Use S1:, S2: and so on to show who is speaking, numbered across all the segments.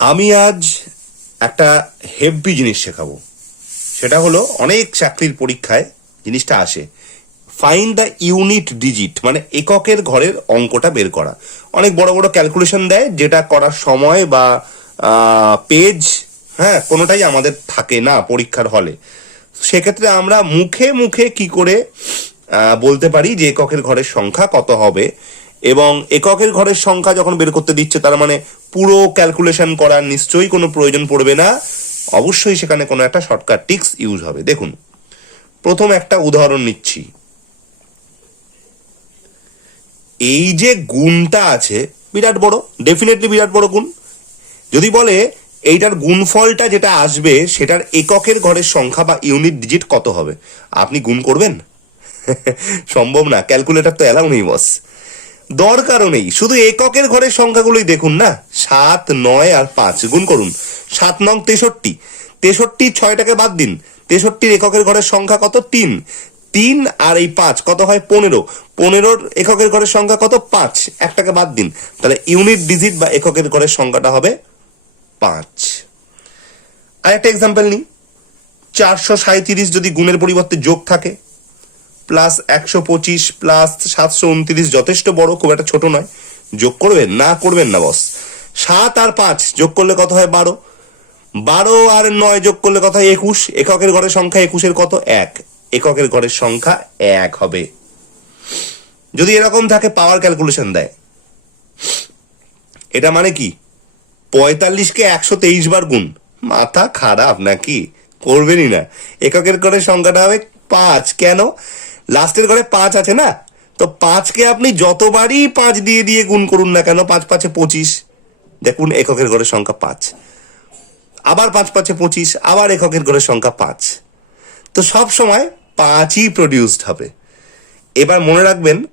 S1: আমি আজ একটা হেভি জিনিস শেখাবো। সেটা হলো অনেক চাকরির পরীক্ষায় জিনিসটা আসে। ফাইন দ্য ইউনিট ডিজিট মানে এককের ঘরের অঙ্কটা বের করা। অনেক বড় বড় ক্যালকুলেশন দেয়, যেটা করার সময় বা পেজ হ্যাঁ কোনোটাই আমাদের থাকে না পরীক্ষার হলে। সেক্ষেত্রে আমরা মুখে মুখে কি করে বলতে পারি যে এককের ঘরের সংখ্যা কত হবে। এবং এককের ঘরের সংখ্যা যখন বের করতে দিচ্ছে, তার মানে পুরো ক্যালকুলেশন করার নিশ্চয়ই কোনো প্রয়োজন পড়বে না। অবশ্যই সেখানে কোনো একটা শর্টকাট টিক্স ইউজ হবে। দেখুন, প্রথম একটা উদাহরণ নিচ্ছি। এই যে গুণটা আছে, বিরাট বড় ডেফিনেটলি বিরাট বড় গুণ। যদি বলে এইটার গুণফলটা যেটা আসবে, সেটার এককের ঘরের সংখ্যা বা ইউনিট ডিজিট কত হবে? আপনি গুণ করবেন? সম্ভব না ক্যালকুলেটর তো এলাও নেই বস দরকারও নেই। শুধু এককের ঘরের সংখ্যাগুলোই দেখুন না। সাত, নয় আর পাঁচ। গুণ করুন। সাত নং তেষট্টি। তেষট্টি ছয়টাকে বাদ দিন। তেষট্টির এককের ঘরের সংখ্যা কত? তিন। তিন আর এই পাঁচ কত হয়? পনেরো। পনেরোর এককের ঘরের সংখ্যা কত? পাঁচ। একটাকে বাদ দিন। তাহলে ইউনিট ডিজিট বা এককের ঘরের সংখ্যাটা হবে পাঁচ। আর একটা এক্সাম্পল নিই। চারশো সাঁত্রিশ যদি গুণের পরিবর্তে যোগ থাকে প্লাস একশো পঁচিশ, প্লাস সাতশো উনত্রিশ যথেষ্ট বড়, খুব একটা ছোট নয়। যোগ করবেন? না করবেন না বস সাত আর পাঁচ যোগ করলে কত হয়? বারো। বারো আর নয় যোগ করলে কত হয়? একুশ। এককের ঘরের সংখ্যা একুশের কত? এক। এককের ঘরের সংখ্যা এক হবে। যদি এরকম থাকে পাওয়ার ক্যালকুলেশন দেয়। এটা মানে কি? পঁয়তাল্লিশকে একশো তেইশ বার গুণ। মাথা খারাপ নাকি? করবেনই না। এককের ঘরের সংখ্যাটা হবে পাঁচ। কেন? লাস্টের ঘরে পাঁচ আছে না? তো পাঁচকে আপনি যতবারই পাঁচ দিয়ে দিয়ে গুণ করুন না কেন, পাঁচ পাঁচে পঁচিশ। দেখুন, এককের ঘরের সংখ্যা পাঁচ। আবার পাঁচ পাঁচে পঁচিশ, আবার এককের ঘরের সংখ্যা পাঁচ। তো সব সময় পাঁচই প্রডিউসড হবে। এবার মনে রাখবেন,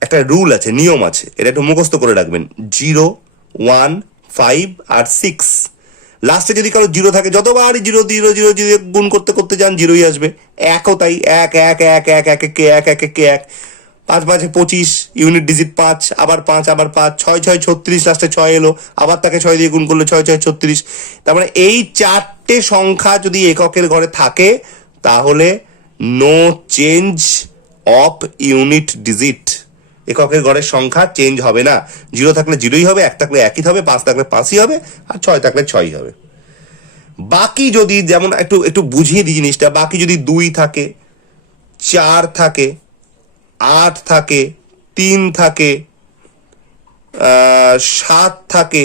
S1: একটা রুল আছে, নিয়ম আছে। এটা একটু মুখস্থ করে রাখবেন। জিরো, ওয়ান, ফাইভ আর সিক্স। লাস্টে যদি কারও জিরো থাকে, যতবারই জিরো জিরো জিরো জিরো গুণ করতে করতে যান জিরোই আসবে। একও তাই, এক এক এক এক এক কে এক এক কে এক। পাঁচ পাঁচে পঁচিশ ইউনিট ডিজিট পাঁচ, আবার পাঁচ আবার পাঁচ, ছয় ছয়, ছত্রিশ লাস্টে ছয় এলো, আবার তাকে ছয় দিয়ে গুণ করল ছয় ছয়, ছত্রিশ। তার মানে এই চারটে সংখ্যা যদি এককের ঘরে থাকে, তাহলে no change of unit digit এককের গড়ের সংখ্যা চেঞ্জ হবে না। জিরো থাকলে জিরোই হবে, এক থাকলে একই হবে, পাঁচ থাকলে পাঁচই হবে, আর ছয় থাকলে ছয়ই হবে। বাকি যদি যেমন একটু একটু বুঝিয়ে দিই জিনিসটা, বাকি যদি দুই থাকে, চার থাকে, আট থাকে, তিন থাকে সাত থাকে,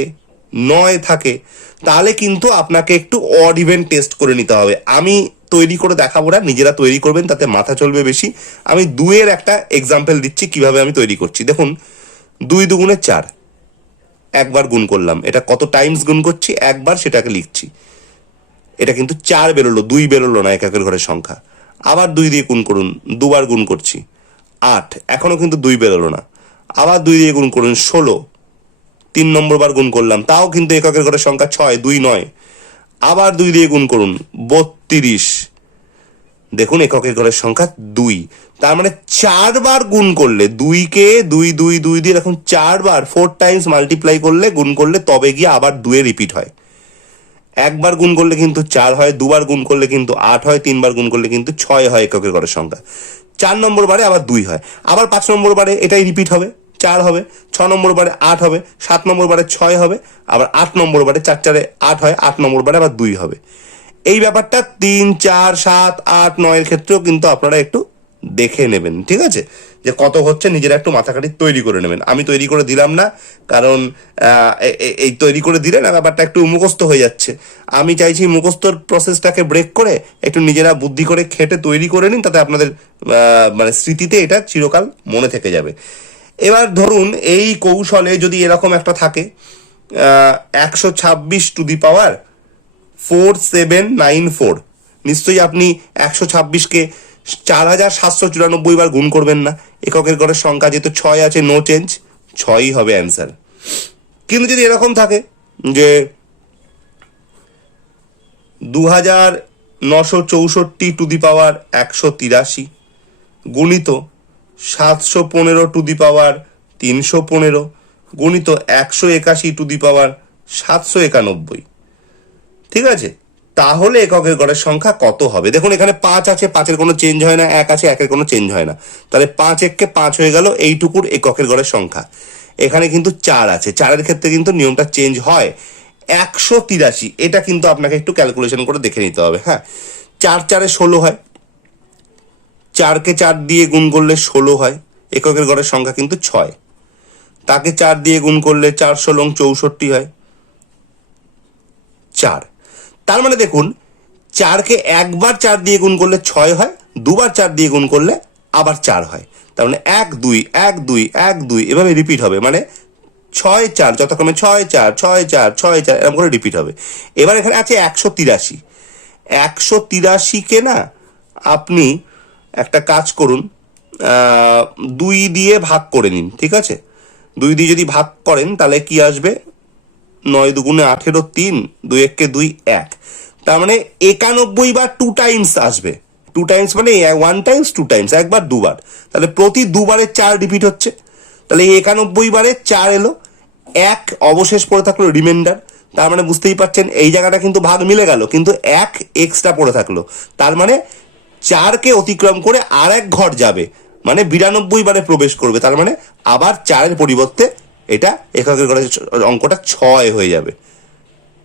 S1: নয় থাকে, তাহলে কিন্তু আপনাকে একটু অড ইভেন্ট টেস্ট করে নিতে হবে। আমি তৈরি করে দেখাবো না, নিজেরা তৈরি করবেন, তাতে মাথা চলবে বেশি। আমি দুয়ের একটা এক্সাম্পল দিচ্ছি, কীভাবে আমি তৈরি করছি। দেখুন, দুই দুগুণে চার। একবার গুণ করলাম। এটা কত টাইমস গুণ করছি? একবার সেটাকে লিখছি। এটা কিন্তু চার বেরোলো, দুই বেরোলো না এক একের ঘরের সংখ্যা। আবার দুই দিয়ে গুণ করুন, দুবার গুণ করছি। আট এখনও কিন্তু দুই বেরোলো না। আবার দুই দিয়ে গুণ করুন, ষোলো। তিন নম্বর বার গুণ করলাম, তাও কিন্তু এককের ঘরের সংখ্যা ছয়, দুই নয়। আবার দুই দিয়ে গুণ করুন, বত্রিশ। দেখুন এককের ঘরের সংখ্যা দুই। তার মানে চারবার গুণ করলে দুইকে দুই দুই দুই দিয়ে এখন চারবার ফোর টাইমস মাল্টিপ্লাই করলে, গুণ করলে তবে গিয়ে আবার দুয়ে রিপিট হয়। একবার গুণ করলে কিন্তু চার হয়, দুবার গুণ করলে কিন্তু আট হয়, তিনবার গুণ করলে কিন্তু ছয় হয় এককের ঘরের সংখ্যা। চার নম্বর বারে আবার দুই হয়। আবার পাঁচ নম্বর বারে এটাই রিপিট হবে। চার হবে, ছ নম্বর বারে আট হবে, সাত নম্বর বারে ছয় হবে, আবার আট নম্বর বারে চার চারে আট হয়, আট নম্বর বারে আবার দুই হবে। এই ব্যাপারটা তিন, চার, সাত, আট, নয়ের ক্ষেত্রেও কিন্তু আপনারা একটু দেখে নেবেন, ঠিক আছে? যে কত হচ্ছে নিজেরা একটু মাথাকাঠি তৈরি করে নেবেন। আমি তৈরি করে দিলাম না, কারণ এই তৈরি করে দিলে না ব্যাপারটা একটু মুখস্থ হয়ে যাচ্ছে। আমি চাইছি মুখস্থর প্রসেসটাকে ব্রেক করে একটু নিজেরা বুদ্ধি করে খেটে তৈরি করে নিন, তাতে আপনাদের মানে স্মৃতিতে এটা চিরকাল মনে থেকে যাবে। এবার ধরুন এই কৌশলে যদি এরকম একটা থাকে একশো ছাব্বিশ to the power four seven nine four নিশ্চয়ই আপনি একশো ছাব্বিশকে চার হাজার সাতশো চুরানব্বই বার গুণ করবেন না। এককের ঘরের সংখ্যা যেহেতু ছয় আছে নো চেঞ্জ ছয়ই হবে অ্যান্সার কিন্তু যদি এরকম থাকে যে দু হাজার নশো চৌষট্টি টু দি পাওয়ার একশো তিরাশি গুণিত সাতশো পনেরো টু দি পাওয়ার তিনশো পনেরো, গুণিত একশো একাশি টু দি পাওয়ার সাতশো একানব্বই। ঠিক আছে? তাহলে এককের গড়ের সংখ্যা কত হবে? দেখুন, এখানে পাঁচ আছে, পাঁচের কোনো চেঞ্জ হয় না, এক আছে, একের কোনো চেঞ্জ হয় না। তাহলে পাঁচ এককে পাঁচ হয়ে গেল এইটুকুর এককের গড়ের সংখ্যা। এখানে কিন্তু চার আছে। চারের ক্ষেত্রে কিন্তু নিয়মটা চেঞ্জ হয়। একশো তিরাশি, এটা কিন্তু আপনাকে একটু ক্যালকুলেশন করে দেখে নিতে হবে হ্যাঁ? চার চারে ষোলো হয় চারকে চার দিয়ে গুণ করলে ষোলো হয়, এককের গড়ের সংখ্যা কিন্তু ছয়। তাকে চার দিয়ে গুণ করলে চার ষোলং চৌষট্টি হয়, চার। তার মানে দেখুন, চারকে একবার চার দিয়ে গুণ করলে ছয় হয়, দুবার চার দিয়ে গুণ করলে আবার চার হয়। তার মানে এক, দুই এক দুই এক, দুই, এভাবে রিপিট হবে। মানে ছয়, চার, যথাক্রমে ছয়, চার ছয় চার ছয়, চার, এরকম করে রিপিট হবে। এবার এখানে আছে একশো তিরাশি। একশো তিরাশিকে না, আপনি একটা কাজ করুন দুই দিয়ে ভাগ করে নিন, ঠিক আছে? দুই দিয়ে যদি ভাগ করেন, তাহলে কি আসবে? নয় দুগুণে আঠেরো তিন, দুই এককে দুই এক। তার মানে একানব্বই বার টু টাইমস আসবে। টু টাইমস মানে ওয়ান টাইমস টু টাইমস একবার, দুবার। তাহলে প্রতি দুবারে চার রিপিট হচ্ছে। তাহলে একানব্বই বারে চার এলো। এক অবশেষ পড়ে থাকল রিমাইন্ডার তার মানে বুঝতেই পারছেন, এই জায়গাটা কিন্তু ভাগ মিলে গেল, কিন্তু এক এক্সট্রা পড়ে থাকল। তার মানে চারকে অতিক্রম করে আর এক ঘর যাবে। মানে বিরানব্বই বারে প্রবেশ করবে। তার মানে আবার চারের পরিবর্তে এটা এককের ঘরের অঙ্কটা ছয় হয়ে যাবে।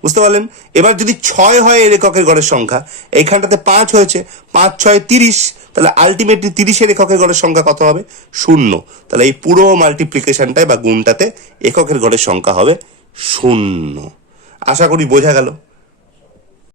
S1: বুঝতে পারলেন? এবার যদি ছয় হয় এর এককের গড়ের সংখ্যা, এইখানটাতে পাঁচ হয়েছে। পাঁচ, ছয়, তিরিশ, তাহলে আলটিমেটলি তিরিশের এককের গড়ের সংখ্যা কত হবে? শূন্য। তাহলে এই পুরো মাল্টিপ্লিকেশনটায় বা গুণটাতে এককের গড়ের সংখ্যা হবে শূন্য। আশা করি বোঝা গেল।